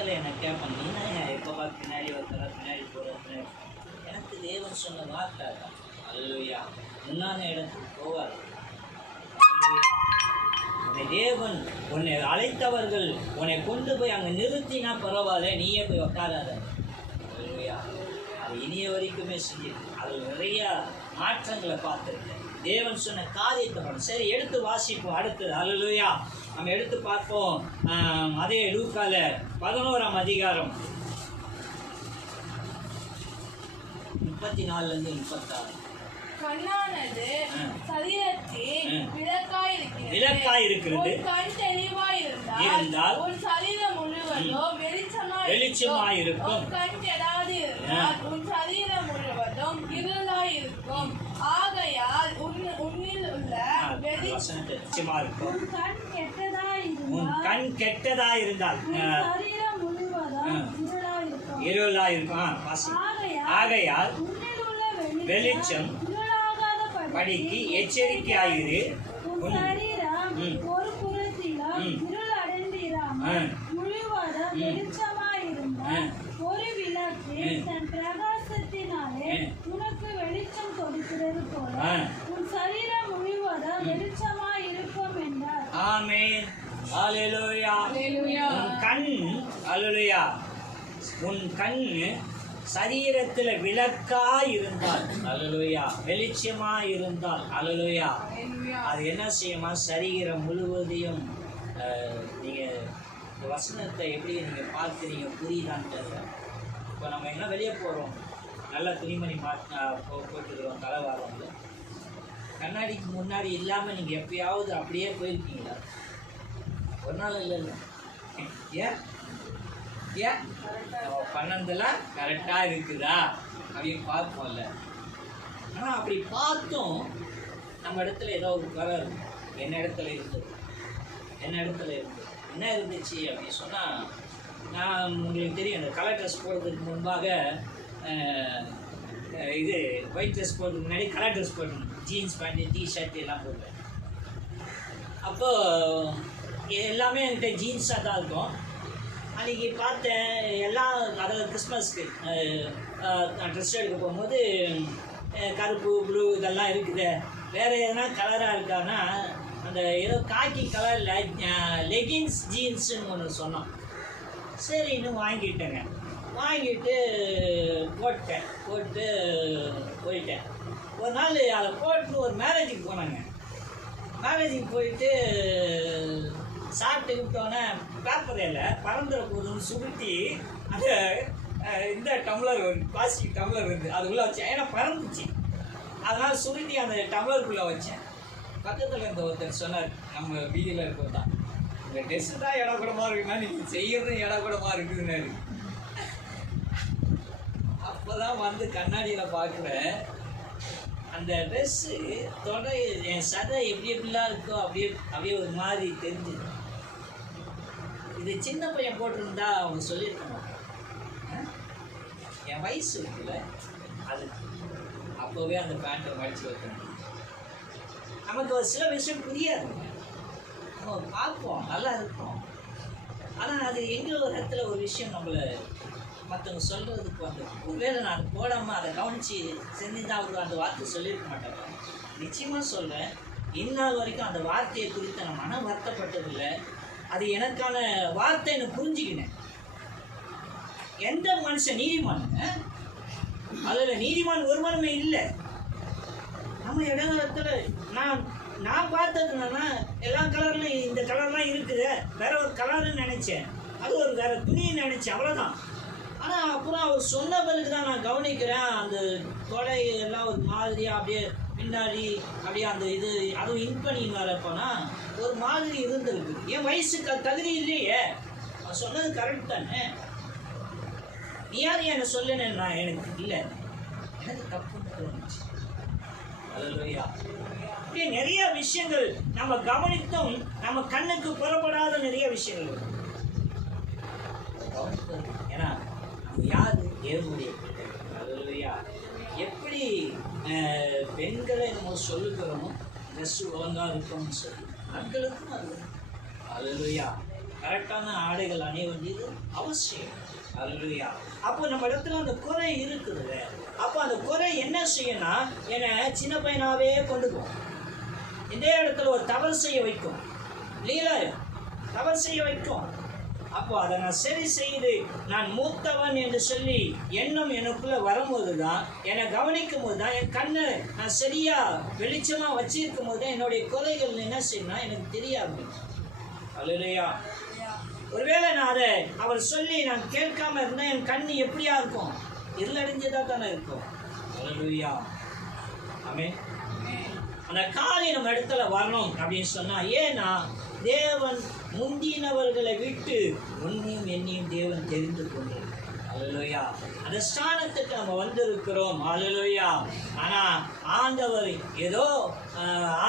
இடத்துல என்னை கேட்பாங்க, நீனா எப்போ பார்த்து பின்னாடி வைக்கிற, பின்னாடி போகிற. எனக்கு தேவன் சொன்ன வார்த்தை தான். அல்லேலூயா. முன்னான இடத்துக்கு போவார். உன்னை தேவன் உன்னை அழைத்தவர்கள் உன்னை கொண்டு போய் அங்கே நிறுத்தினா பரவாயில்ல, நீயே போய் உட்காராத. அல்லேலூயா. அது இனிய வரைக்குமே செஞ்சிருக்கு. அதில் நிறைய மாற்றங்களை பார்த்துருக்கேன். தேவன் சொன்ன காரியத்தை பண்ண. சரி, எடுத்து வாசிப்போம். அடுத்தது அல்லேலூயா. நம்ம எடுத்து பார்ப்போம். அதே லூக்கால 11ஆம் அதிகாரம் 34 36. கண்ணானது சரீரத்தின் விளக்காய் இருக்கிறது. கண் தெளிவாய் இருந்தால் உன் சரீரம் முழுவதும் வெளிச்சமாய் இருக்கும். கண் கெடாது இருந்தால் உன் சரீரம் முழுவதும் இருளாய் இருக்கும். ஆகையால் உன்னில் உள்ள வெளிச்சம் இருக்கும். உன் கண் கெட்டதா இருந்தால் சரீரம் முழுவதும் இருளாய் இருக்கும். ஆகையால் வெளிச்சம் படிக்கு எச்சரிக்கையாயிரு. உன் சரீரம் ஒரு புறத்திலும் இருள் அடைந்திராமல் முழுவதும் வெளிச்சமாயிருந்தால் ஒரு விளக்கு தன் பிரகாசத்தினாலே உனக்கு வெளிச்சம் கொடுக்கிறது போல உன் சரீரம் முழுவதும் வெளிச்சமாயிருக்கும் என்றார். ஆமென். அல்லேலூயா. உன் கண் அல்லேலூயா. உன் கண் சரீரத்தில் விளக்காய் இருந்தால் அல்லேலூயா, வெளிச்சமாக இருந்தால் அல்லேலூயா, அது என்ன செய்யுமா? சரீரம் முழுவதையும் நீங்கள் இந்த வசனத்தை எப்படி நீங்கள் பார்த்து நீங்கள் புரியுதான்னு தெரியல. இப்போ நம்ம என்ன வெளியே போகிறோம், நல்லா துணிமணி போட்டுக்கிறோம், தலைவாரம். கண்ணாடிக்கு முன்னாடி இல்லாமல் நீங்கள் எப்பயாவது அப்படியே போயிருக்கீங்களா? ஒரு நாள் இல்லை. ஏன் நம்ம பண்ணதெல்லாம் கரெக்டாக இருக்குதா அப்படின்னு பார்ப்போம்ல. ஆனால் அப்படி பார்த்தும் நம்ம இடத்துல ஏதோ ஒரு குறை இருக்கும். என்ன இடத்துல இருந்தது என்ன இருந்துச்சு அப்படின்னு சொன்னால், நான் உங்களுக்கு தெரியும், அந்த கலர் ட்ரெஸ் போடுறதுக்கு முன்பாக இது ஒயிட் ட்ரெஸ் போடுறதுக்கு முன்னாடி கலர் ட்ரெஸ் போடணும். ஜீன்ஸ் பேண்ட்டு, டிஷர்ட் எல்லாம் போடுவேன். அப்போது எல்லாமே என்கிட்ட ஜீன்ஸாக தான் இருக்கும். அன்றைக்கி பார்த்தேன் எல்லாம், அதாவது கிறிஸ்மஸ்க்கு நான் ட்ரெஸ் எடுக்க போகும்போது கருப்பு, ப்ளூ இதெல்லாம் இருக்குது. வேறு எதனா கலராக இருக்கான்னா, அந்த ஏதோ காக்கி கலரில் லெகின்ஸ் ஜீன்ஸுன்னு ஒன்று சொன்னோம். சரி, இன்னும் வாங்கிட்டேங்க. வாங்கிட்டு போட்டு போயிட்டேன். ஒரு நாள் அதை போட்டு ஒரு மேரேஜுக்கு போனாங்க. மேரேஜுக்கு போயிட்டு சாப்பிட்டுக்கிட்டோன்னே பேப்பர் எல்லாம் பறந்துட போதுன்னு சுருட்டி அந்த இந்த டம்ளர் பிளாஸ்டிக் டம்ளர் இருக்குது, அதுக்குள்ளே வச்சேன். ஏன்னா பறந்துச்சு, அதனால் சுருட்டி அந்த டம்ளருக்குள்ளே வச்சேன். பக்கத்தில் இருந்த ஒருத்தர் சொன்னார், நம்ம வீதியில் இருக்கிறது தான், இந்த ட்ரெஸ்ஸு தான் இடக்கூடமாக இருக்குன்னா நீங்கள் செய்யறதும் இடக்கூடமாக இருக்குதுன்னாரு. அப்போ தான் வந்து கண்ணாடியில் பார்க்குறேன், அந்த ட்ரெஸ்ஸு தொடை என் சதை எப்படிலாம் இருக்கோ அப்படியே ஒரு மாதிரி தெரிஞ்சுது. இது சின்ன பையன் போட்டிருந்தா அவங்க சொல்லியிருக்க மாட்டாங்க. என் வயசு இருக்குல்ல, அது அப்போவே அந்த பேண்ட்டை மடித்து வைக்கணும். நமக்கு ஒரு சில விஷயம் புரியாது, நம்ம பார்ப்போம், நல்லா இருக்கும். ஆனால் அது எங்கே ஒரு இடத்துல ஒரு விஷயம் நம்மளை மற்றவங்க சொல்கிறதுக்கு வந்து ஒருவேளை நான் அதை போடாமல் அதை கவனித்து செஞ்சுதான் அவர் அந்த வார்த்தை சொல்லியிருக்க மாட்டாங்க. நிச்சயமாக சொல்கிறேன், இந்நாள் வரைக்கும் அந்த வார்த்தையை குறித்து நான் மனம் வருத்தப்பட்டதில்லை. அது எனக்கான வார்த்தைன்னு புரிஞ்சுக்கினேன். எந்த மனுஷன் நீதிமானுங்க, அதில் நீதிமான் ஒருவனுமே இல்லை. நம்ம இடத்துல நான் பார்த்தது என்னன்னா, எல்லா கலர்லையும் இந்த கலர்லாம் இருக்குது, வேற ஒரு கலர்னு நினச்சேன், அது ஒரு வேற துணின்னு நினச்சேன், அவ்வளோதான். ஆனால் அப்புறம் அவர் சொன்ன பிறகு தான் நான் கவனிக்கிறேன், அந்த கொடை எல்லாம் ஒரு மாதிரியாக அப்படியே பின்னாடி அப்படியே அந்த இது அதுவும் இன் பண்ணி வரப்போனா ஒரு மாதிரி இருந்திருக்கு. என் வயசுக்கு தகுதி இல்லையே, நான் சொன்னது கரெக்ட் தானே, நீ யார் என்ன சொல்லுன்னு எனக்கு இல்லை, எனக்கு தப்புன்னு தோணுச்சு. அல்லேலூயா. இப்படியே நிறைய விஷயங்கள் நம்ம கவனித்தும் நம்ம கண்ணுக்கு புறப்படாத நிறைய விஷயங்கள் இருக்கு. ஏன்னா நம்ம யாரு தேவனுடைய பிள்ளைகள். அல்லேலூயா. எப்படி பெண்களை நம்ம சொல்லுகிறோமோ ட்ரெஸ்ஸு ஒழுங்காக இருக்கணும்னு சொல்லி ஆண்களுக்கும் அது. அல்லேலூயா. கரெக்டான ஆடைகள் அணிய வேண்டியது அவசியம். அல்லேலூயா. அப்போ நம்ம இடத்துல அந்த குறை இருக்குது. அப்போ அந்த குறை என்ன செய்யணும்னா என்னை சின்ன பையனாவே கொண்டு போகும். இதே இடத்துல ஒரு தவறு செய்ய வைக்கும் இல்லையா? தவறு செய்ய வைக்கும். அப்போ அதை நான் சரி செய்து நான் மூத்தவன் என்று சொல்லி எண்ணம் எனக்குள்ள வரும்போது தான், என்னை கவனிக்கும் போது தான், என் கண்ணை நான் சரியா வெளிச்சமா வச்சிருக்கும் போது தான் என்னுடைய குறைகள் என்ன செய்யணும் எனக்கு தெரியாது. அல்லேலூயா. ஒருவேளை நான் அதை அவர் சொல்லி நான் கேட்காம இருந்தா என் கண்ணு எப்படியா இருக்கும்? இருளடைஞ்சதா தானே இருக்கும். அல்லேலூயா. ஆமென். அந்த காரியம் நம்ம இடத்துல வரணும் அப்படின்னு சொன்னா, ஏன்னா தேவன் முந்தினவர்களை விட்டு உன்னையும் என்னையும் தேவன் தெரிந்து கொண்டார். அல்லேலூயா. அந்த ஸ்தானத்துக்கு நம்ம வந்திருக்கிறோம். அல்லேலூயா. ஆனா ஆண்டவர் ஏதோ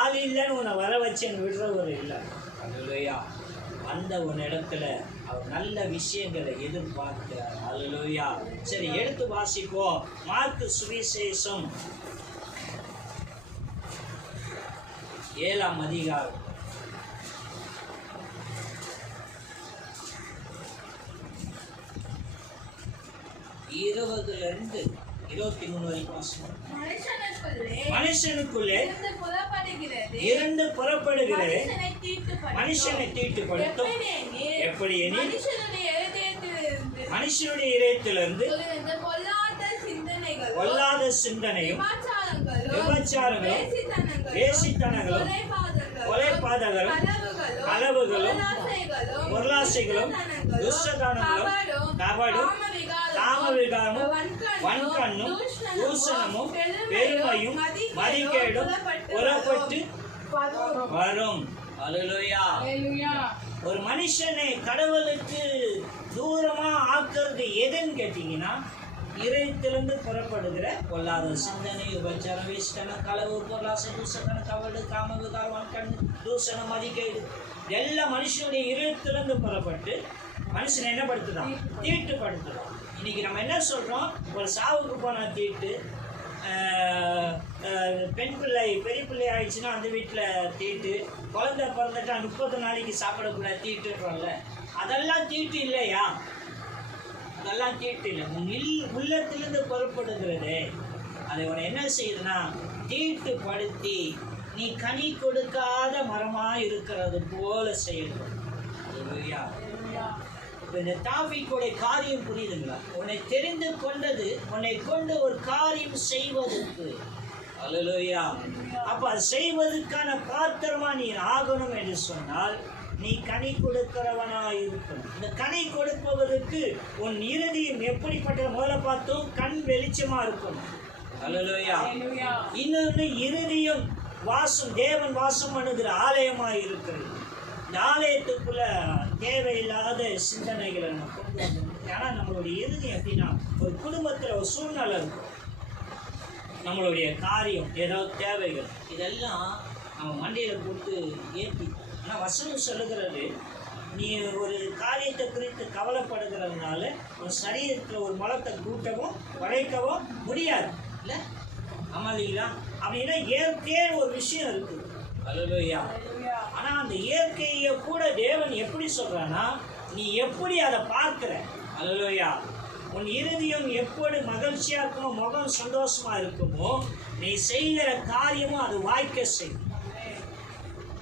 ஆள் இல்லைன்னு உன்னை வர வச்சேன்னு விடுறவர் இல்லை. அல்லேலூயா. அந்த ஒரு இடத்துல அவர் நல்ல விஷயங்களை எதிர்பார்க்கிறார். அல்லேலூயா. சரி, எடுத்து வாசிப்போம். மார்க்கு சுவிசேஷம் 7ஆம் அதிகாரம் 20 to 23 வரைக்கும் வாசிப்போம். மனுஷனுக்குள்ளே இருந்து புறப்படுகிறது மனுஷனை தீட்டுப்படுத்தும். எப்படி எனில் மனுஷனுடைய இதயத்திலிருந்து பொல்லாத சிந்தனையும் விபச்சாரங்களும் வேசித்தனங்களும் கொலைபாதகரும் களவுகளும் பொருளாசைகளும் துஷ்டதானங்களும் கபடும் காமவிகாரமும் வன்கண்ணும் தூஷணமும் பெருமையும் மதிகேடும் புறப்பட்டு வரும். அல்லேலூயா. ஒரு மனுஷனை கடவுளுக்கு தூரமா ஆக்குறது எதுன்னு கேட்டீங்கன்னா, இதயத்திலிருந்து புறப்படுகிற பொல்லாத சிந்தனை, உபச்சாரம், வேசித்தனம், களவு, பொருளாசை, தூஷணம், கவடு, காமவிகாரம், வன்கண், தூஷணம், மதிகேடு எல்லா மனுஷனுடைய இதயத்திலிருந்து புறப்பட்டு மனுஷனை என்ன படுத்துதான்? தீட்டுப்படுத்துதான். இன்னைக்கு நம்ம என்ன சொல்றோம்? ஒரு சாவுக்கு போனா தீட்டு, பெண் பிள்ளை பெரிய பிள்ளை ஆயிடுச்சுன்னா அந்த வீட்டில் தீட்டு, குழந்தை பிறந்துட்டா 30 நாளைக்கு சாப்பிடக்கூடாது தீட்டுன்றோம்ல. அதெல்லாம் தீட்டு இல்லையா? அதெல்லாம் தீட்டு இல்லை. உள்ளத்திலிருந்து புறப்படுகிறது. அதை உன என்ன செய்யுதுன்னா தீட்டுப்படுத்தி நீ கனி கொடுக்காத மரமா இருக்கிறது போல செயல்படும். இந்த தாவீதுடைய காரியம் புரியுதுங்களா? உன்னை தெரிந்து கொண்டது உன்னை கொண்டு ஒரு காரியம் செய்வதற்கு. அல்லேலூயா. அப்ப அது செய்வதற்கான பாத்திரமா நீ ஆகணும் என்று சொன்னால் நீ கனி கொடுக்கிறவனாய் இருக்கணும். இந்த கனி கொடுப்பதற்கு உன் இருதயம் எப்படிப்பட்ட முதல்ல பார்த்தோம்? கண் வெளிச்சமா இருக்கணும். அல்லேலூயா. இன்னொன்று இருதயம் வாசம், தேவன் வாசம் பண்ணுகிற ஆலயமாய் இருக்கிறது. இந்த ஆலயத்துக்குள்ள தேவையில்லாத சிந்தனைகளை நம்ம கொண்டு வந்தோம். ஏன்னா நம்மளுடைய இருதயம் எப்படின்னா, ஒரு குடும்பத்தில் ஒரு சூழ்நிலை இருக்கும், நம்மளுடைய காரியம் ஏதாவது தேவைகள் இதெல்லாம் நம்ம மண்டையில் போட்டு ஏற்றி. ஆனால் வசனம் சொல்லுகிறது, நீ ஒரு காரியத்தை குறித்து கவலைப்படுகிறதுனால ஒரு சரீரத்தில் ஒரு மலத்தை கூட்டவும் வளைக்கவும் முடியாது இல்லை? ஆமாம் இல்லைங்களா? அப்படின்னா இயற்கையே ஒரு விஷயம் இருக்குது. அல்லேலூயா. ஆனா அந்த இயற்கையை கூட தேவன் எப்படி சொல்றானா, நீ எப்படி அதை பார்க்கிற. அல்லேலூயா. உன் இருதயம் எப்படி மகிழ்ச்சியா இருக்குமோ, முகம் சந்தோஷமா இருக்குமோ, நீ செய்கிற காரியமும் அது வாய்க்க செய்யும்.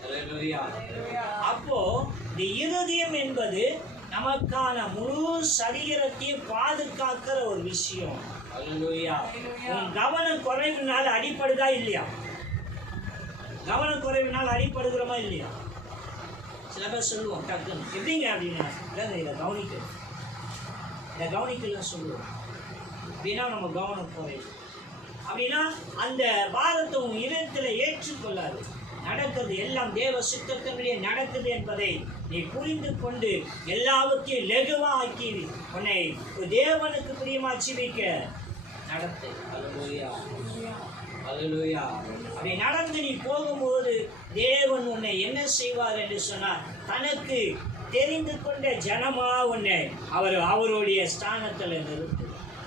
அல்லேலூயா. அப்போ இந்த இருதயம் என்பது நமக்கான முழு சரீரத்தையும் பாதுகாக்கிற ஒரு விஷயம். அல்லேலூயா. உன் கவனம் குறைவினால அடிப்படுதா இல்லையா? கவனம் குறைவினால் அடிப்படுகிறோமா இல்லையா? சில பேர் சொல்லுவோம் டக்குன்னு, எப்படிங்க அப்படின்னா, இல்லைங்க இதை கவனிக்கலாம் சொல்லுவோம். அப்படின்னா நம்ம கவனம் குறையும். அப்படின்னா அந்த பாரத்தை உன் இதயத்தில் ஏற்றுக்கொள்ளாது. நடக்குது எல்லாம் தேவ சித்தத்தினுடைய நடக்குது என்பதை நீ புரிந்து கொண்டு எல்லாவற்றையும் லெகுவா ஆக்கி உன்னை தேவனுக்கு பிரியமா ஜீவிக்க நடத்து. அல்லேலூயா. அல்லேலூயா. அப்படி நடந்து நீ போகும்போது தேவன் உன்னை என்ன செய்வார் என்று சொன்னார்? தனக்கு தெரிந்து கொண்ட ஜனமா உன்னை அவருடைய ஸ்தானத்தில் நிறுத்து.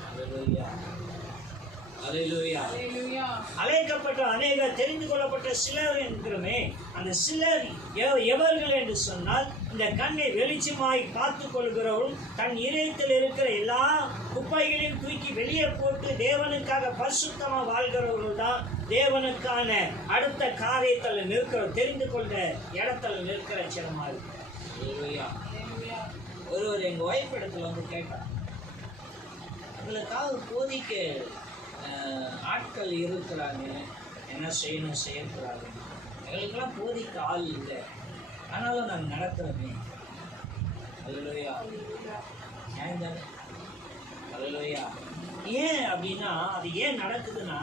அல்லேலூயா. அல்லேலூயா. அழைக்கப்பட்ட அநேகர், தெரிந்து கொள்ளப்பட்ட சிலர் என்கிறோமே, அந்த சிலர் எவர்கள் என்று சொன்னால், இந்த கண்ணை வெளிச்சமாய் காத்து கொள்கிறவரும் தன் இதயத்தில் இருக்கிற எல்லா குப்பைகளையும் தூக்கி வெளியே போட்டு தேவனுக்காக பரிசுத்தமாக வாழ்கிறவர்கள் தான் தேவனுக்கான அடுத்த காரியத்தில் நிற்கிற, தெரிந்து கொண்ட இடத்துல நிற்கிற சிலமா இருக்கு. ஒருவர் எங்கள் ஒய்ஃப் இடத்துல வந்து கேட்டார், உங்களுக்காக போதிக்க ஆட்கள் இருக்கிறாங்க, என்ன செய்யணும் செய்யக்கூடாது, எங்களுக்கெல்லாம் போதிக்க ஆள் இல்லை, ஆனாலும் நாங்கள் நடக்கிறோமே. அல்லேலூயா. ஏன் தானே? அல்லேலூயா. ஏன் அப்படின்னா, அது ஏன் நடக்குதுன்னா,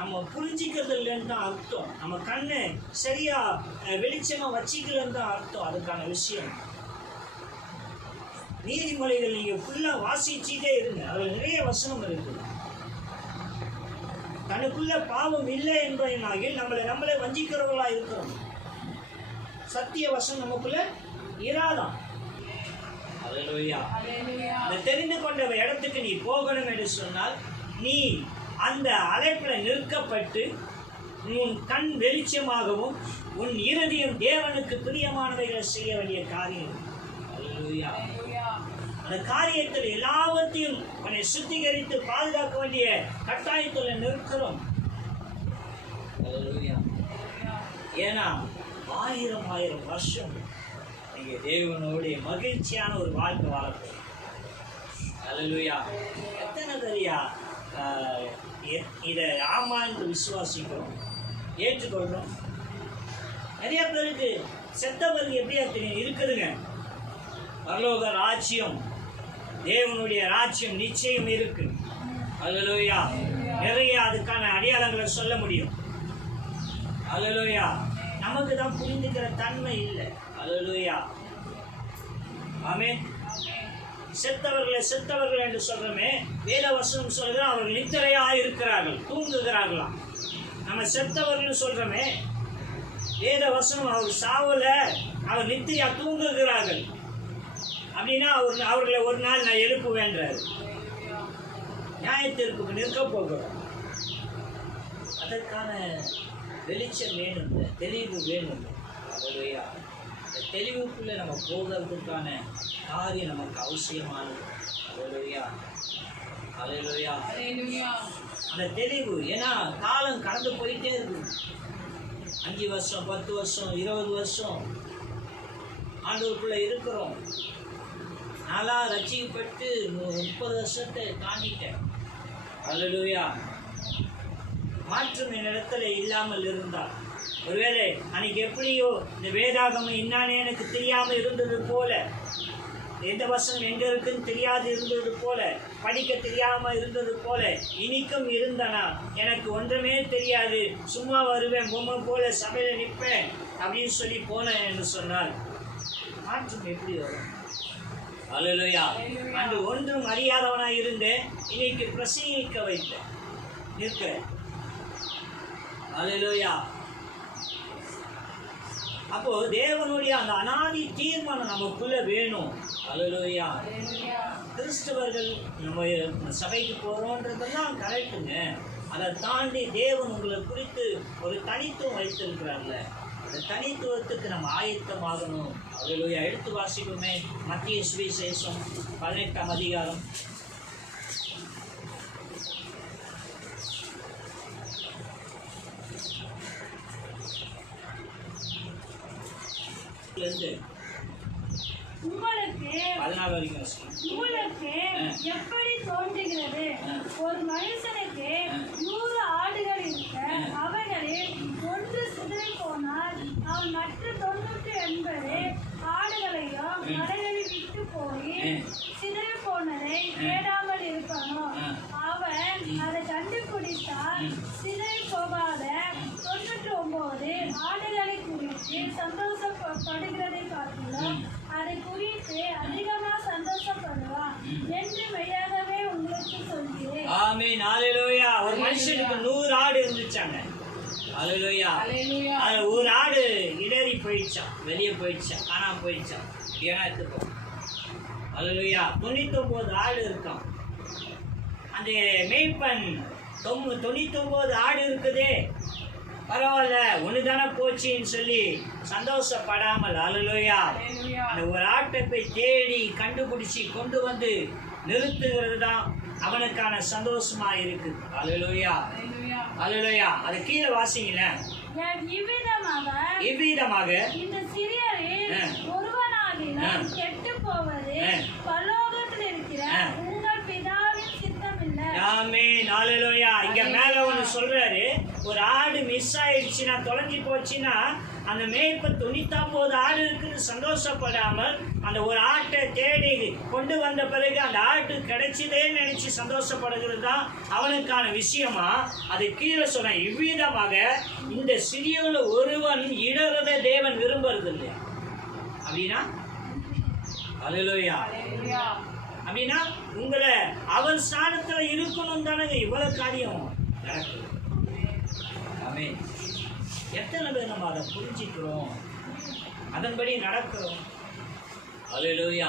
நம்ம புரிஞ்சிக்கிறது இல்லைன்னு தான் அர்த்தம். நம்ம கண்ணை சரியா வெளிச்சமாக வச்சிக்கலன்னு தான் அர்த்தம். அதுக்கான விஷயம் நீதிமொழிகள் நீங்கள் ஃபுல்லாக வாசிச்சுட்டே இருங்க, அதில் நிறைய வசனம் இருக்குது. தனக்குள்ள பாவம் இல்லை என்பதனாகில் நம்மளை வஞ்சிக்கிறவர்களா இருக்கிறோம். சத்திய வசனம் நமக்குள்ள இராதான். அல்லேலூயா. அந்த தெரிந்து கொண்ட இடத்துக்கு நீ போகணும் என்று சொன்னால், நீ அந்த அழைப்பில் நிற்கப்பட்டு உன் கண் வெளிச்சமாகவும் உன் இருதயம் தேவனுக்கு பிரியமானவைகளை செய்ய வேண்டிய காரியம். அல்லேலூயா. அந்த காரியத்தில் எல்லாவற்றையும் உன்னை சுத்திகரித்து பாதுகாக்க வேண்டிய கட்டாயத்தில் நிற்கிறோம். ஏன்னா 1000 வருஷம் நீங்க தேவனுடைய மகிழ்ச்சியான ஒரு வாழ்க்கை வாழப்போம். அல்லேலூயா. எத்தனை பேரியா இதை ஆமா என்று விசுவாசிக்கிறோம், ஏற்றுக்கொள்றோம்? நிறைய பேருக்கு செத்தவருக்கு எப்படியா தெரியும் இருக்குதுங்க. பரலோக ராஜ்யம், தேவனுடைய ராஜ்யம் நிச்சயம் இருக்கு. அல்லேலூயா. நிறைய அதுக்கான அடையாளங்களை சொல்ல முடியும். அல்லேலூயா. நமக்கு தான் புரிந்துக்கிற தன்மை இல்லை. அல்லேலூயா. ஆமென். செத்தவர்கள் என்று சொல்றோமே, வேத வசனம் சொல்கிற அவர்கள் நித்திரையா இருக்கிறார்கள், தூங்குகிறார்களாம். நம்ம செத்தவர்கள் சொல்றோமே, வேத வசனம் அவர் சாவல, அவர் நித்திரையா தூங்குகிறார்கள். அப்படின்னா அவர்களை ஒரு நாள் நான் எழுப்புவேன்றாரு. நியாயத்திற்கு நிற்க போகிறோம். அதற்கான வெளிச்சம் வேணும், தெளிவு வேணும். அல்லேலூயா. அந்த தெளிவுக்குள்ளே நம்ம போகிறதுக்கான காரியம் நமக்கு அவசியமானது. அல்லேலூயா. அல்லேலூயா. அந்த தெளிவு, ஏன்னா காலம் கடந்து போயிட்டே இருக்குது. 5 வருஷம், 10 வருஷம், 20 வருஷம் ஆண்டவருக்குள்ளே இருக்கிறோம். நான்லாம் ரட்சிக்கப்பட்டு 30 வருஷத்தை தாண்டிட்டேன். அல்லேலூயா. மாற்றம் என்னிடத்துல இல்லாமல் இருந்தால், ஒருவேளை அன்னைக்கு எப்படியோ இந்த வேதாகமம் என்னானே எனக்கு தெரியாமல் இருந்தது போல, எந்த வசனம் எங்க இருக்குன்னு தெரியாது இருந்தது போல, படிக்க தெரியாம இருந்தது போல இனிக்கும் இருந்தனா, எனக்கு ஒன்றுமே தெரியாது, சும்மா வருவேன், பொம்மை போல சபையில நிற்பேன் அப்படின்னு சொல்லி போனேன் என்று சொன்னால் மாற்றம் எப்படி வரும்? அல்லேலூயா. அன்று ஒன்றும் அறியாதவனாய் இருந்தேன், இன்னைக்கு பிரசங்கிக்க வைத்தேன், நிற்கிறேன். அல்லேலூயா. அப்போ தேவனுடைய அந்த அனாதி தீர்மானம் நமக்குள்ள வேணும். அல்லேலூயா. கிறிஸ்தவர்கள் நம்ம சபைக்கு போறோன்றதெல்லாம் கரெக்டுங்க. அதை தாண்டி தேவன் உங்களை குறித்து ஒரு தனித்துவம் வைத்திருக்கிறார்ல, அந்த தனித்துவத்துக்கு நம்ம ஆயத்தமாகணும். அல்லேலூயா. எடுத்து வாசிப்போமே, மத்திய சுவிசேஷம் 18ஆம் அதிகாரம். உங்களுக்கு எப்படி தோன்றுகிறது? ஒரு மனுஷனுக்கு 100 ஆடுகள் இருக்க, அவைகளில் ஒன்று சிதறி போனால் அவன் மற்ற 99 ஆடுகளையும் கடலில் விட்டு போய் சிதறி போனதை தேடாமல் இருப்பானோ? அவன் அதை கண்டுபிடித்தால் சிதறி போகாத 99 ஆடுகளை குறித்து சந்தோஷப்படுகிறதை காட்டிலும் அதை குறித்து அதிகமாக சந்தோஷப்படுவான் என்று மெய்யாகவே உங்களுக்கு சொல்கிறேன். ஆமென். அல்லேலூயா. ஒரு மனுஷனுக்கு 100 ஆடு இருந்துச்சாங்க. அல்லேலூயா. அது ஒரு ஆடு இடறி போயிடுச்சான், வெளியே போயிடுச்சான், காணாம போயிடுச்சான். ஏன்னா எடுத்துப்போம். அல்லேலூயா. 99 ஆடு இருக்கான். அந்த மேய்ப்பன் 99 ஆடு இருக்குதே, பரவாயில்ல ஒன்று தானே போச்சுன்னு சொல்லி சந்தோஷப்படாமல், அல்லேலூயா, அந்த ஒரு ஆட்டை போய் தேடி கண்டுபிடிச்சி கொண்டு வந்து நிறுத்துகிறது தான் அவனுக்கான சந்தோஷமா இருக்கு. அல்லேலூயா, அல்லேலூயா. அது கீழே வாசிங்களேன். இவ்விதமாக இந்த சிறியரில் ஒருவனாகிலும் கெட்டுப் போவது பரலோகத்தில் இருக்கிற உங்கள் பிதாவின் சித்தமில்லை. ஆமென், அல்லேலூயா. இங்க மேல ஒன்று சொல்றாரு, ஒரு ஆடு மிஸ் ஆயிடுச்சுன்னா, தொலைஞ்சி போச்சுன்னா, அந்த மேய்ப்ப 99 ஆடு இருக்குன்னு சந்தோஷப்படாமல் அந்த ஒரு ஆட்டை தேடி கொண்டு வந்த பிறகு அந்த ஆட்டு கிடைச்சதே நினைச்சு சந்தோஷப்படுகிறது தான் அவனுக்கான விஷயமா. அது கீழே சொன்ன, இவ்விதமாக இந்த சிறியவள ஒருவன் இடறத தேவன் விரும்புறது இல்லையா அப்படின்னா, அல்லேலூயா, அப்படின்னா உங்களை அவர் ஸ்தானத்துல இருக்கணும் தானே இவ்வளவு காரியம் நடக்குது. ஆமென். எத்தனை பேர் நம்ம அதை புரிஞ்சுக்கிறோம், அதன்படி நடக்கிறோம்? அல்லேலூயா.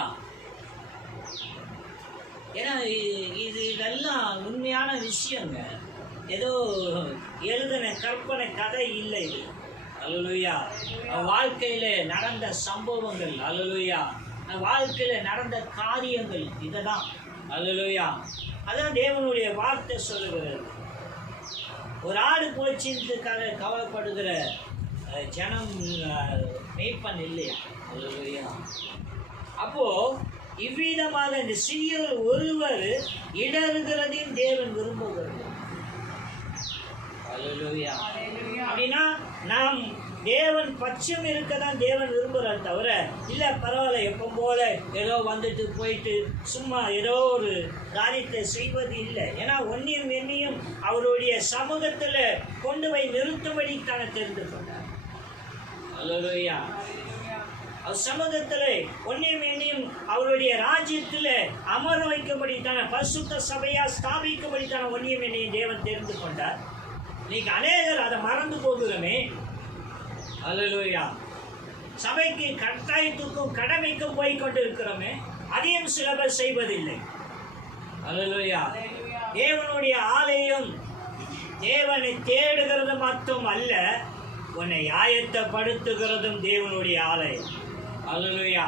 ஏன்னா இதெல்லாம் உண்மையான விஷயங்க, ஏதோ எழுதின கற்பனை கதை இல்லை இது. அல்லேலூயா. வாழ்க்கையில நடந்த சம்பவங்கள், அல்லேலூயா, வாழ்க்கையில நடந்த காரியங்கள் இதுதான். அல்லேலூயா. அதான் தேவனுடைய வார்த்தை சொல்லுகிறது. ஒரு ஆடு போச்சுன்றதுக்காக கவலைப்படுகிற ஜனம் மேய்ப்பன் இல்லையா? அல்லேலூயா. அப்போ இவ்விதமாக இந்த சிறியவர் ஒருவர் இடறுகிறதையும் தேவன் விரும்புகிறது. அல்லேலூயா. அப்படின்னா நாம் தேவன் பட்சம் இருக்கதான் தேவன் விரும்புகிறார் தவிர, இல்லை பரவாயில்ல எப்போ போல ஏதோ வந்துட்டு போயிட்டு சும்மா ஏதோ ஒரு காரியத்தை செய்வது இல்லை. ஏன்னா ஒன்னையும் என்னையும் அவருடைய சமூகத்தில் கொண்டு போய் நிறுத்தும்படி தானே தெரிந்து கொண்டார். அல்லேலூயா. அவர் சமூகத்தில் ஒன்னையும் என்னையும் அவருடைய ராஜ்யத்தில் அமர வைக்கும்படி தானே, பரிசுத்த சபையா ஸ்தாபிக்கும்படி தானே ஒன்னையும் என்னையும் தேவன் தெரிந்து கொண்டார். இன்னைக்கு அநேகர் அதை மறந்து போகிறோமே. அல்லேலூயா. சபைக்கு கட்டாயத்துக்கும் கடமைக்கும் போய் கொண்டிருக்கிறோமே, அதையும் சில பேர் செய்வதில்லை. அல்லேலூயா. தேவனுடைய ஆலயம் தேவனை தேடுகிறது மட்டும் அல்ல, உன்னை ஆயத்தப்படுத்துகிறதும் தேவனுடைய ஆலயம். அல்லேலூயா.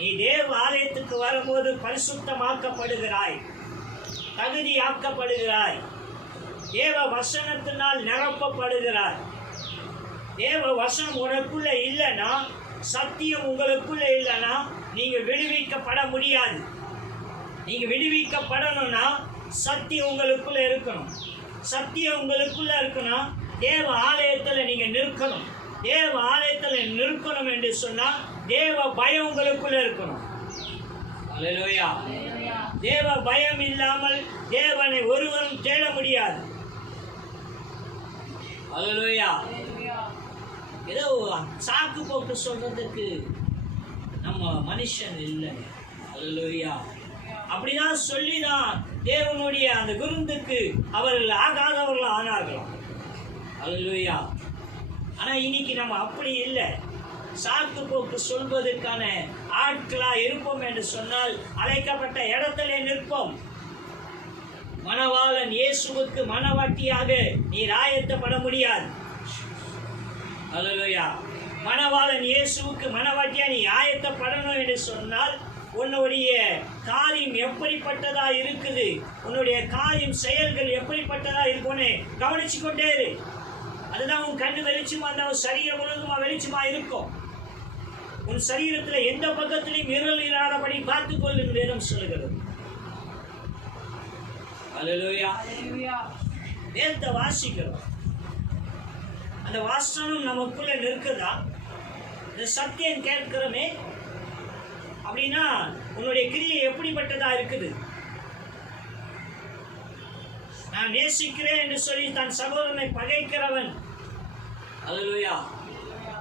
நீ தேவ ஆலயத்துக்கு வரும்போது பரிசுத்தமாக்கப்படுகிறாய், தகுதியாக்கப்படுகிறாய், தேவ வசனத்தினால் நிரப்பப்படுகிறாய். தேவ வசனம் உனக்குள்ள இல்லைன்னா, சத்தியம் உங்களுக்குள்ள இல்லைன்னா நீங்க விடுவிக்கப்பட முடியாது. நீங்க விடுவிக்கப்படணும்னா சத்தியம் உங்களுக்குள்ள இருக்கணும். சத்தியம் உங்களுக்குள்ள இருக்கணும். தேவ ஆலயத்துல நீங்க நிற்கணும். தேவ ஆலயத்துல நிற்கணும் என்று சொன்னா தேவ பயம் உங்களுக்குள்ள இருக்கணும். அல்லேலூயா. தேவ பயம் இல்லாமல் தேவனை ஒருவரும் தேட முடியாது. அல்லேலூயா. ஏதோ சாக்கு போக்கு சொல்றதுக்கு நம்ம மனுஷன் இல்லை. அல்லேலூயா. அப்படிதான் சொல்லிதான் தேவனுடைய அந்த விருந்துக்கு அவர்கள் ஆகாதவர்கள் ஆனார்களாம். அல்லேலூயா. ஆனா இன்னைக்கு நம்ம அப்படி இல்லை. சாக்கு போக்கு சொல்வதற்கான ஆட்களா இருப்போம் என்று சொன்னால் அழைக்கப்பட்ட இடத்திலே நிற்போம். மணவாளன் இயேசுவுக்கு மணவாட்டியாக நீர் ஆயத்தப்பட முடியாது. அல்லேலூயா. மணவாளன் இயேசுவுக்கு மணவாட்டியா நீ ஆயத்தப்படணும் என்று சொன்னால் உன்னுடைய காரியம் எப்படிப்பட்டதா இருக்குது, உன்னுடைய காரியம் செயல்கள் எப்படிப்பட்டதா இருக்குன்னு கவனிச்சு கொண்டே இரு. அதுதான் உன் கண்ணு வெளிச்சமா இருந்தா உன் சரீரம் முழுவதுமா வெளிச்சமா இருக்கும். உன் சரீரத்துல எந்த பக்கத்திலையும் இருள் இராதபடி பார்த்துக் கொள்ளும் வேதம் சொல்லுகிறது. அல்லேலூயா. வேதத்தை வாசிக்கிறோம். அந்த வாசனம் நமக்குள்ள நிற்குதா? இந்த சத்தியம் கேட்கிறோமே, அப்படின்னா உன்னுடைய கிரியை எப்படிப்பட்டதா இருக்குது? நான் நேசிக்கிறேன் என்று சொல்லி தன் சகோதரனை பகைக்கிறவன், அல்லேலூயா,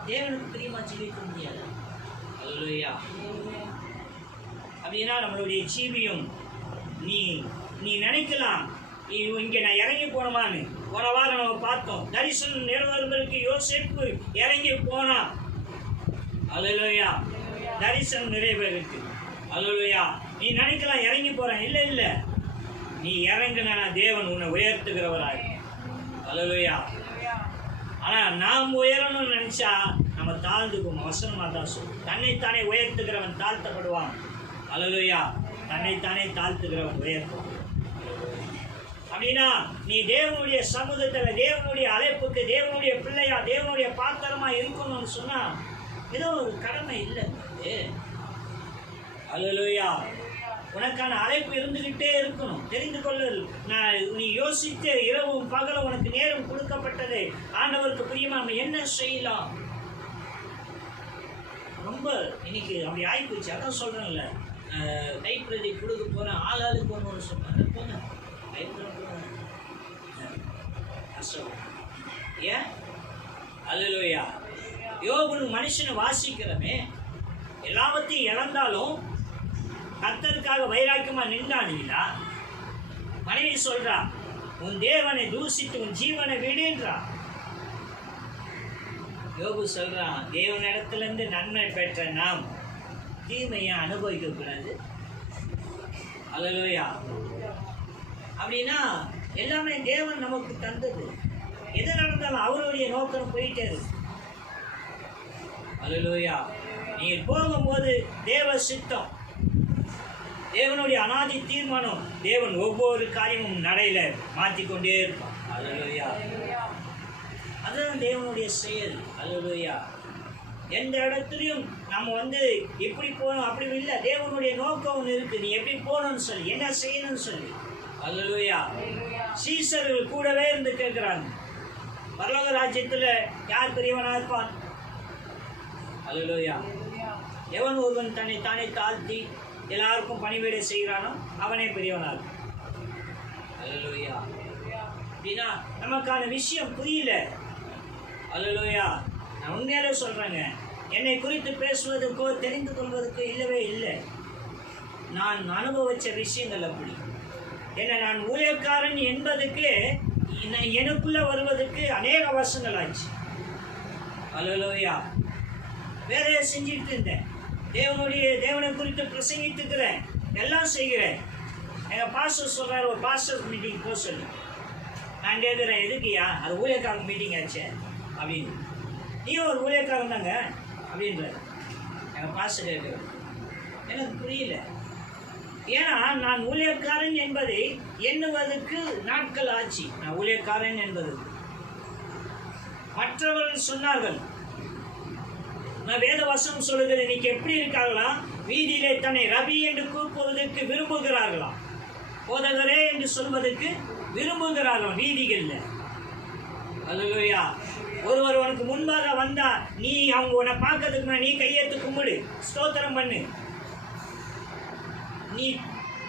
தேவனுக்கு பிரியமா ஜீவிக்க முடியாது. அல்லேலூயா. அப்படின்னா நம்மளுடைய ஜீவியம் நீ நினைக்கலாம் இங்கே நான் இறங்கி போனோமான்னு. போன வாரம் நம்ம பார்த்தோம், தரிசனம் நிறைவேறுவதற்கு யோசேப்பு இறங்கி போனா. அல்லேலூயா. தரிசனம் நிறைவேறிருக்கு. அல்லேலூயா. நீ நினைக்கலாம் இறங்கி போறேன். இல்லை இல்லை, நீ இறங்குனா தேவன் உன்னை உயர்த்துகிறவராய். அல்லேலூயா. ஆனா நாம் உயரணும்னு நினைச்சா நம்ம தாழ்ந்துக்கும். வசனமா தான் சொல்லும், தன்னைத்தானே உயர்த்துகிறவன் தாழ்த்தப்படுவான். அல்லேலூயா. தன்னைத்தானே தாழ்த்துகிறவன் உயர்த்தும். அப்படின்னா நீ தேவனுடைய சமூகத்துல, தேவனுடைய அழைப்புக்கு, தேவனுடைய பிள்ளையா, தேவனுடைய பாத்திரமா இருக்கணும்னு சொன்னா ஏதோ ஒரு கடமை இல்லை. அல்லேலூயா. உனக்கான அழைப்பு இருந்துகிட்டே இருக்கணும். தெரிந்து கொள்ள நீ யோசித்து இரவும் பகலும் உனக்கு நேரம் கொடுக்கப்பட்டது. ஆண்டவருக்கு பிரியமா நம்ம என்ன செய்யலாம்? ரொம்ப இன்னைக்கு அப்படி ஆயிப்போச்சு. அதான் சொல்றேன்ல, கைப்பிரதி கொடுக்க போறேன், ஆளுக்கு ஒன்று சொன்னாங்க, போங்க ஏன்? அல்லேலூயா. யோபு மனுஷனை வாசிக்கிறமே, எல்லாவற்றையும் இழந்தாலும் கர்த்தருக்காக வைராக்கியமா நின்றானுங்களா? மனைவி சொல்றா, உன் தேவனை தூசித்து உன் ஜீவனை விடுன்றா. யோபு சொல்றான், தேவனிடத்துல இருந்து நன்மை பெற்ற நாம் தீமையை அனுபவிக்க கூடாது. அல்லேலூயா. அப்படின்னா எல்லாமே தேவன் நமக்கு தந்தது. எது நடந்தாலும் அவருடைய நோக்கம் போயிட்டே இருக்கு. அல்லேலூயா. நீங்க போகும்போது தேவ சித்தம், தேவனுடைய அநாதி தீர்மானம், தேவன் ஒவ்வொரு காரியமும் நடையில மாற்றிக்கொண்டே இருப்பான். அல்லேலூயா. அதுதான் தேவனுடைய செயல். அல்லேலூயா. எந்த இடத்துலையும் நம்ம இப்படி போகணும் அப்படி இல்லை. தேவனுடைய நோக்கம் ஒன்று இருக்கு. நீ எப்படி போகணும்னு சொல்லி, என்ன செய்யணும்னு சொல்லி. அல்லேலூயா. சீசர்கள் கூடவே இருந்து கேட்கிறாங்க, பரலோக ராஜ்யத்துல யார் பெரியவனா இருப்பான்? அல்லேலூயா. எவன் ஒருவன் தன்னை தானே தாழ்த்தி எல்லாருக்கும் பணிவிடை செய்கிறானோ அவனே பெரியவனா இருப்பான். அல்லேலூயா. அப்படின்னா நமக்கான விஷயம் புரியல. அல்லேலூயா. நான் உண்மையாலே சொல்றேங்க, என்னை குறித்து பேசுவதற்கோ தெரிந்து கொள்வதற்கோ இல்லவே இல்லை. நான் அனுபவிச்ச விஷயங்கள் அப்படி. ஏன்னா நான் ஊழியக்காரன் என்பதுக்கு எனக்குள்ள வருவதற்கு அநேக வருஷங்கள் ஆச்சு. அல்லேலூயா. வேலையை செஞ்சுட்டு இருந்தேன், தேவனை குறித்து பிரசங்கித்துக்கிறேன், எல்லாம் செய்கிறேன். எங்கள் பாஸ்டர் சொல்றாரு, ஒரு பாஸ்டர் மீட்டிங் போக சொல்லு. நான் கேட்குறேன், எதுக்குயா? அது ஊழியக்காரன் மீட்டிங் ஆச்சு அப்படின்னு. நீயும் ஒரு ஊழியக்காரன் தாங்க அப்படின்றாரு எங்கள் பாஸ்டர். கேட்குறேன், எனக்கு புரியல. ஏன்னா நான் ஊழியக்காரன் என்பதை எண்ணுவதற்கு நாட்கள் ஆச்சு. நான் ஊழியக்காரன் என்பது மற்றவர்கள் சொன்னார்கள். நான் வேத வசனம் சொல்லுகிறேன், இன்னைக்கு எப்படி இருக்காங்களா? வீதியிலே தன்னை ரபி என்று கூப்பிடுவதற்கு விரும்புகிறார்களா? போதகரே என்று சொல்வதற்கு விரும்புகிறார்களாம் வீதிகளில். அல்லேலூயா. ஒருவர் உனக்கு முன்பாக வந்தா நீ அவங்க உன்னை பார்க்கறதுக்கு முன்னாடி நீ கையெழுத்து கும்பிடு, ஸ்தோத்திரம் பண்ணு. நீ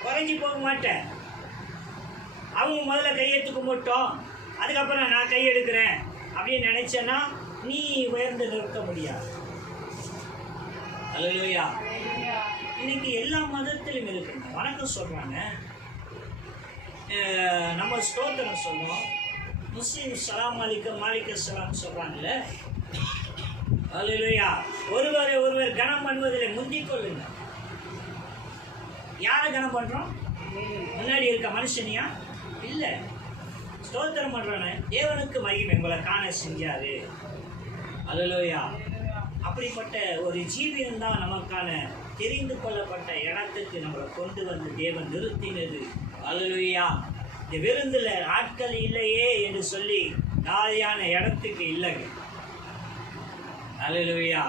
குறைஞ்சி போக மாட்ட. அவங்க முதல்ல கையெழுத்து கும்பிட்டோம், அதுக்கப்புறம் நான் கையெடுக்கிறேன் அப்படின்னு நினைச்சேன்னா நீ உயர்ந்து நிற்க முடியாது. அல்லேலூயா. இன்னைக்கு எல்லா மதத்திலும் இருக்குங்க. வணக்கம் சொல்றாங்க, நம்ம ஸ்தோத்திரம் சொல்றோம். முஸ்லீம் சலாம் அலைக்கும் மாலிக சலாம் சொல்றாங்கல்ல. அல்லேலூயா. ஒருவரை ஒருவர் கனம் பண்ணுவதில் முந்திக் கொள்ளுங்க. யாரை கனம் பண்றோம்? முன்னாடி இருக்க மனுஷனியா? இல்லை, ஸ்தோத்திரம் பண்றானே தேவனுக்கு மகிமை உங்களை காண செஞ்சாரு. அல்லேலூயா. அப்படிப்பட்ட ஒரு ஜீவியம் தான் நமக்கான தெரிந்து கொள்ளப்பட்ட இடத்துக்கு நம்மளை கொண்டு வந்து தேவன் நிறுத்தினது. அல்லேலூயா. இந்த விருந்துல ஆட்கள் இல்லையே என்று சொல்லி காலியான இடத்துக்கு இல்லைங்க. அல்லேலூயா.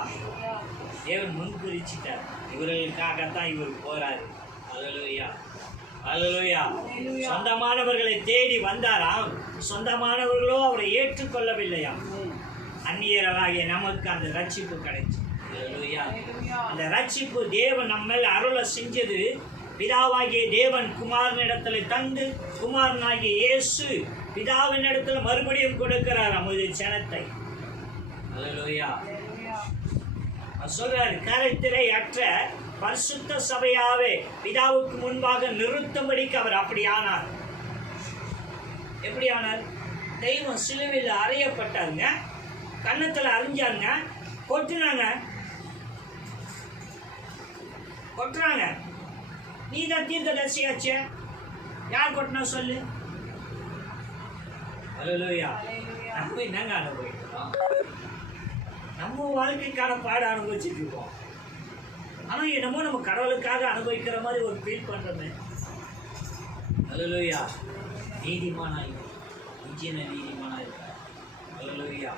தேவன் முன்குறிச்சிட்டார், இவர்களுக்காகத்தான் இவர் போறாரு. அல்லேலூயா. அல்லேலூயா. சொந்தமானவர்களை தேடி வந்தாராம், சொந்தமானவர்களோ அவரை ஏற்றுக்கொள்ளவில்லையாம். அந்நியர்களாகிய நமக்கு அந்த ரட்சிப்பு கிடைச்சு. அல்லேலூயா. அந்த ரட்சிப்பு தேவன் நம்ம அருளை செஞ்சது. பிதாவாகிய தேவன் குமாரனிடத்துல தந்து, குமாரனாகிய இயேசு பிதாவின் இடத்துல மறுபடியும் கொடுக்கிறார் நமது ஜனத்தை. அல்லேலூயா. சொல்றாரு, கரைத்திரை அற்ற பரிசுத்த சபையாவே பிதாவுக்கு முன்பாக நிறுத்தும்படிக்கு அவர் அப்படி ஆனார். எப்படி ஆனார்? தெய்வம் சிலுவையில் அறையப்பட்டாருங்க, கன்னத்துல அறிஞ்சாங்க, கொட்டுறாங்க. நீ தான் தீர்க்கதரிசியாச்சே, யார் கொட்டினா சொல்லு? அல்லேலூயா. நம்ம என்னங்க அனுபவிக்கிறோம்? நம்ம வாழ்க்கைக்கான பாட அனுபவிச்சுட்டு இருக்கோம். ஆனா என்னமோ நம்ம கடவுளுக்காக அனுபவிக்கிற மாதிரி ஒரு ஃபீல் பண்றோமே. அல்லேலூயா. நீதிமானாய் இன்ஜின நீதிமானாய் இருக்கார். அல்லேலூயா.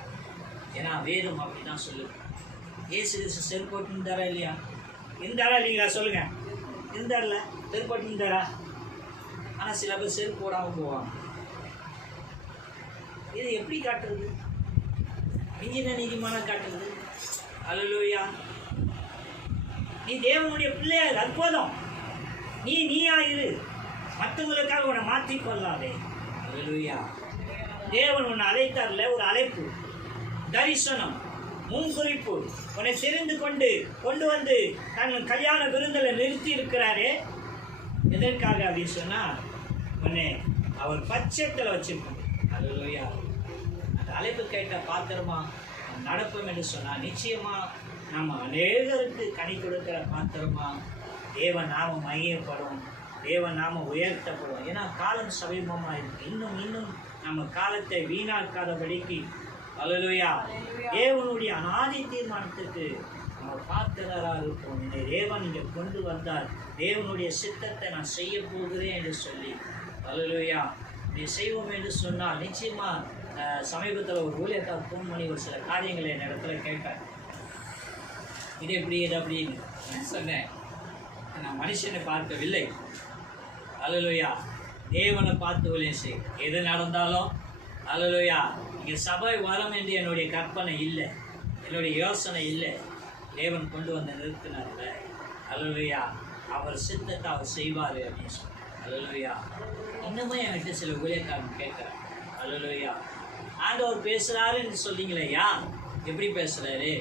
ஏன்னா வேதம் அப்படிதான் சொல்லுது. இயேசு கிறிஸ்து செருப்போட்டு இருந்தாரா இல்லையா? இருந்தாரா இல்லைங்களா சொல்லுங்க? இருந்தார்ல, செருப்போட்டு இருந்தாரா? ஆனா சில பேர் செருப்பு போடாம போவாங்க. இது எப்படி காட்டுறது? இன்ஜின நீதிமான காட்டுறது. அல்லேலூயா. நீ தேவனுடைய பிள்ளையா, அது போதும். நீயா இரு, மற்றவங்களுக்காக உன்னை மாற்றி கொள்ளாதே. அல்லேலூயா. தேவன் உன்னை அழைத்தார்ல, ஒரு அழைப்பு, தரிசனம், முன்குறிப்பு, உன்னை தெரிந்து கொண்டு வந்து தன் கல்யாண விருந்தில் நிறுத்தி இருக்கிறாரே. எதற்காக அப்படின்னு சொன்னா, உன்னை அவர் பட்சத்தில் வச்சிருக்கணும். அல்லேலூயா. அந்த அழைப்பு கேட்ட பாத்திரமா நடப்போம் என்று சொன்னா நிச்சயமா நம்ம அநேகருக்கு கனி கொடுக்கிற பாத்திரமா தேவ நாமம் மையப்படும், தேவ நாமம் உயர்த்தப்படும். ஏன்னா காலம் சமீபமா இருக்கு. இன்னும் நம்ம காலத்தை வீணாக்காதபடிக்கு அல்லேலூயா தேவனுடைய அநாதி தீர்மானத்துக்கு நம்ம பாத்திரராக இருப்போம். இந்த தேவன் இங்கே கொண்டு வந்தார், தேவனுடைய சித்தத்தை நான் செய்ய போகிறேன் என்று சொல்லி அல்லேலூயா நீ செய்வோம் என்று சொன்னால் நிச்சயமா சமீபத்தில் ஒரு ஊழியக்கார் ஃபோன் பண்ணி ஒரு சில காரியங்களை என் இடத்துல கேட்டார். இது எப்படி இது அப்படின்னு சொன்னேன். நான் மனுஷனை பார்க்கவில்லை, அல்லேலூயா தேவனை பார்த்து ஊழியம் செய். எது நடந்தாலும் அல்லேலூயா இங்கே சபை வரும் என்று என்னுடைய கற்பனை இல்லை, என்னுடைய யோசனை இல்லை. தேவன் கொண்டு வந்து நிறுத்தினார்ல, அல்லேலூயா அவர் சித்தத்தை அவர் செய்வார் அப்படின்னு சொன்னார். அல்லேலூயா. இன்னுமே என்கிட்ட சில ஊழியக்காரன் கேட்குறேன். அல்லேலூயா. ஆண்டவர் பேசுகிறாருன்னு சொல்லிங்களே, ஐயா எப்படி பேசுகிறாரு?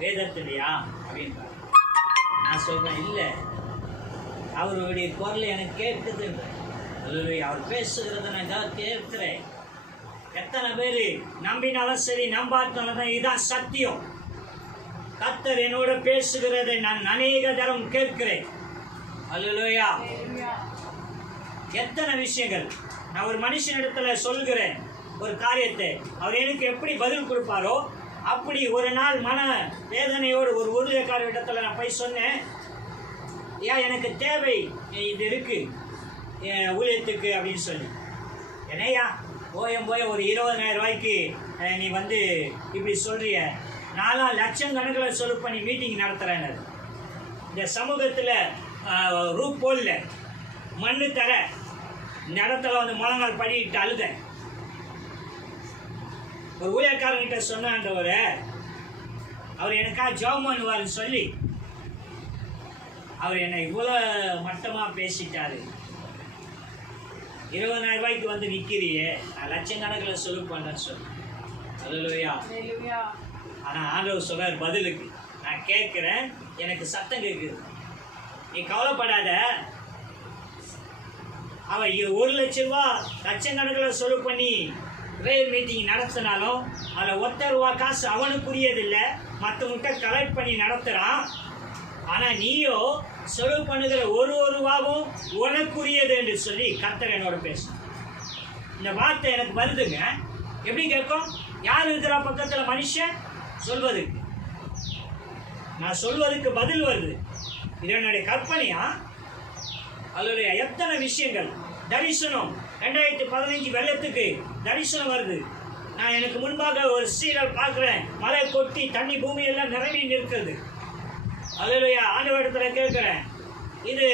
வேதத்திலையா அப்படின்றார். நான் சொல்கிறேன் இல்லை, அவருடைய குரல் எனக்கு கேட்குதுன்ற. அல்லேலூயா. அவர் பேசுகிறத நான் கேட்குறேன். எத்தனை பேர் நம்பினாலும் சரி நம்பாட்டாலும் தான் இதுதான் சத்தியம். கர்த்தர் என்னோட பேசுகிறதை நான் அநேக தரம் கேட்கிறேன். அல்லேலூயா. எத்தனை விஷயங்கள் நான் ஒரு மனுஷனிடத்துல சொல்கிறேன் ஒரு காரியத்தை, அவர் எனக்கு எப்படி பதில் கொடுப்பாரோ அப்படி ஒரு நாள் மன வேதனையோடு ஒரு ஊழியக்கார இடத்துல நான் போய் சொன்னேன், ஏன் எனக்கு தேவை இது இருக்கு ஊழியத்துக்கு அப்படின்னு சொல்லி. என்னையா போய் ஒரு 20,000 ரூபாய்க்கு நீ வந்து இப்படி சொல்றிய, 4 லட்சம் கணக்கில் சொல்லு பண்ணி மீட்டிங் நடத்துகிறேன்னு. இந்த சமூகத்தில் ரூப் போடல, மண்ணு தர, இந்த இடத்துல வந்து முழங்கால் படிட்டு அழுத. ஒரு ஊழியக்காரங்கிட்ட சொன்னாண்டவர், அவர் எனக்காக ஜெபம் பண்ணுவார்னு சொல்லி அவர் என்னை இவ்வளோ மட்டமாக பேசிட்டாரு. 20,000 ரூபாய்க்கு வந்து நிற்கிறியே, நான் லட்சக்கணக்கில் சொல்லு பண்ணேன்னு சொல்லி. அல்லேலூயா. ஆனால் ஆண்டவர் சொல்றார் பதிலுக்கு, நான் கேட்குறேன், எனக்கு சத்தம் கேட்குது, நீ கவலைப்படாத. அவன் 1 லட்சம் ரூபா லட்சக்கணக்கில் சொல்லு பண்ணி ப்ரேயர் மீட்டிங் நடத்தினாலும் அதில் 1 ரூபா காசு அவனுக்குரியதில்லை, மற்றவங்கிட்ட கலெக்ட் பண்ணி நடத்துகிறான். ஆனால் நீயோ செலவு பண்ணுகிற ஒரு ரூபாவும் உனக்குரியது என்று சொல்லி கர்த்தர் என்னோட பேசும். இந்த வார்த்தை எனக்கு வருதுங்க. எப்படி கேட்கும்? யார் இருக்கிறா பக்கத்தில்? மனுஷன் சொல்வதுக்கு, நான் சொல்வதுக்கு பதில் வருது. இது என்னுடைய கற்பனையா? அல்லது எத்தனை விஷயங்கள் தரிசனம் 2015 வெள்ளத்துக்கு தரிசனம் வருது. நான் எனக்கு முன்பாக ஒரு சீரியல் பார்க்குறேன், மழை கொட்டி தண்ணி பூமியெல்லாம் நிரம்பி நிற்கிறது. அல்லேலூயா. ஆண்டவரிடத்துல கேட்குறேன், இது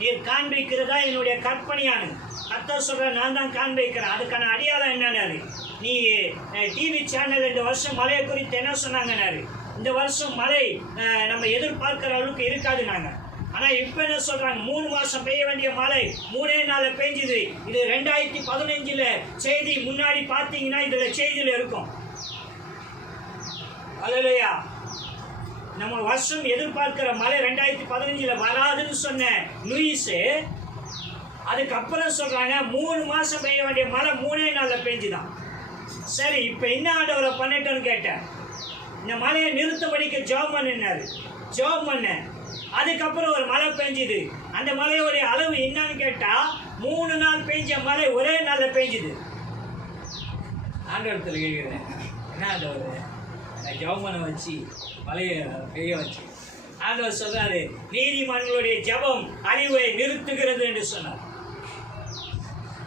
நீர் காண்பிக்கிறதா என்னுடைய கற்பனையானு? கர்த்தர் சொல்ற, நான் தான் காண்பிக்கிறேன். அதுக்கான அடையாளம் என்னன்னாரு, நீ டிவி சேனல் இந்த வருஷம் மழையை குறித்து என்ன சொன்னாங்கன்னாரு, இந்த வருஷம் மழை நம்ம எதிர்பார்க்கிற அளவுக்கு இருக்காது நாங்கள். ஆனால் இப்போ என்ன சொல்றாங்க, 3 மாதம் பெய்ய வேண்டிய மழை 3 நாளில் பெஞ்சுது. இது 2015 செய்தி. முன்னாடி பார்த்தீங்கன்னா இதில் செய்தியில் இருக்கும். அல்லேலூயா. நம்ம வருஷம் எதிர்பார்க்கிற மழை 2015 வராதுன்னு சொன்ன லூயிஸ், அதுக்கப்புறம் சொல்றாங்க 3 மாதம் பெய்ய வேண்டிய மழை 3 நாளில் பெஞ்சுதான். சரி, இப்போ என்ன ஆண்டவரை பண்ணிட்டோன்னு கேட்டேன். இந்த மழையை நிறுத்தபடிக்க ஜெபம் பண்ணினாரு. ஜெபம் பண்ண அதுக்கப்புறம் ஒரு மழை பெஞ்சுது. அந்த மழையோடைய அளவு என்னன்னு கேட்டா 3 நாள் பெஞ்ச மழை ஒரே நாள்ல பெஞ்சுது. ஆண்டவரத்தில் கேட்குறேன், என்ன ஆண்டவர் ஜெபமனை வச்சு மழையை பெய்ய வச்சு ஆண்டவர் சொல்றாரு, நீதிமான்களுடைய ஜெபம் அழிவை நிறுத்துகிறது என்று சொன்னார்.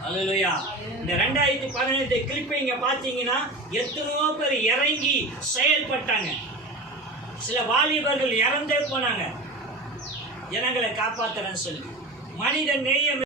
அல்லேலூயா. இந்த 2018 கிளிப்பை இங்க பாத்தீங்கன்னா எத்தனையோ பேர் இறங்கி செயல்பட்டாங்க. சில வாலிபர்கள் இறந்தே போனாங்க ஜனங்களை காப்பாத்துறேன்னு சொல்லி. மனித நேயம்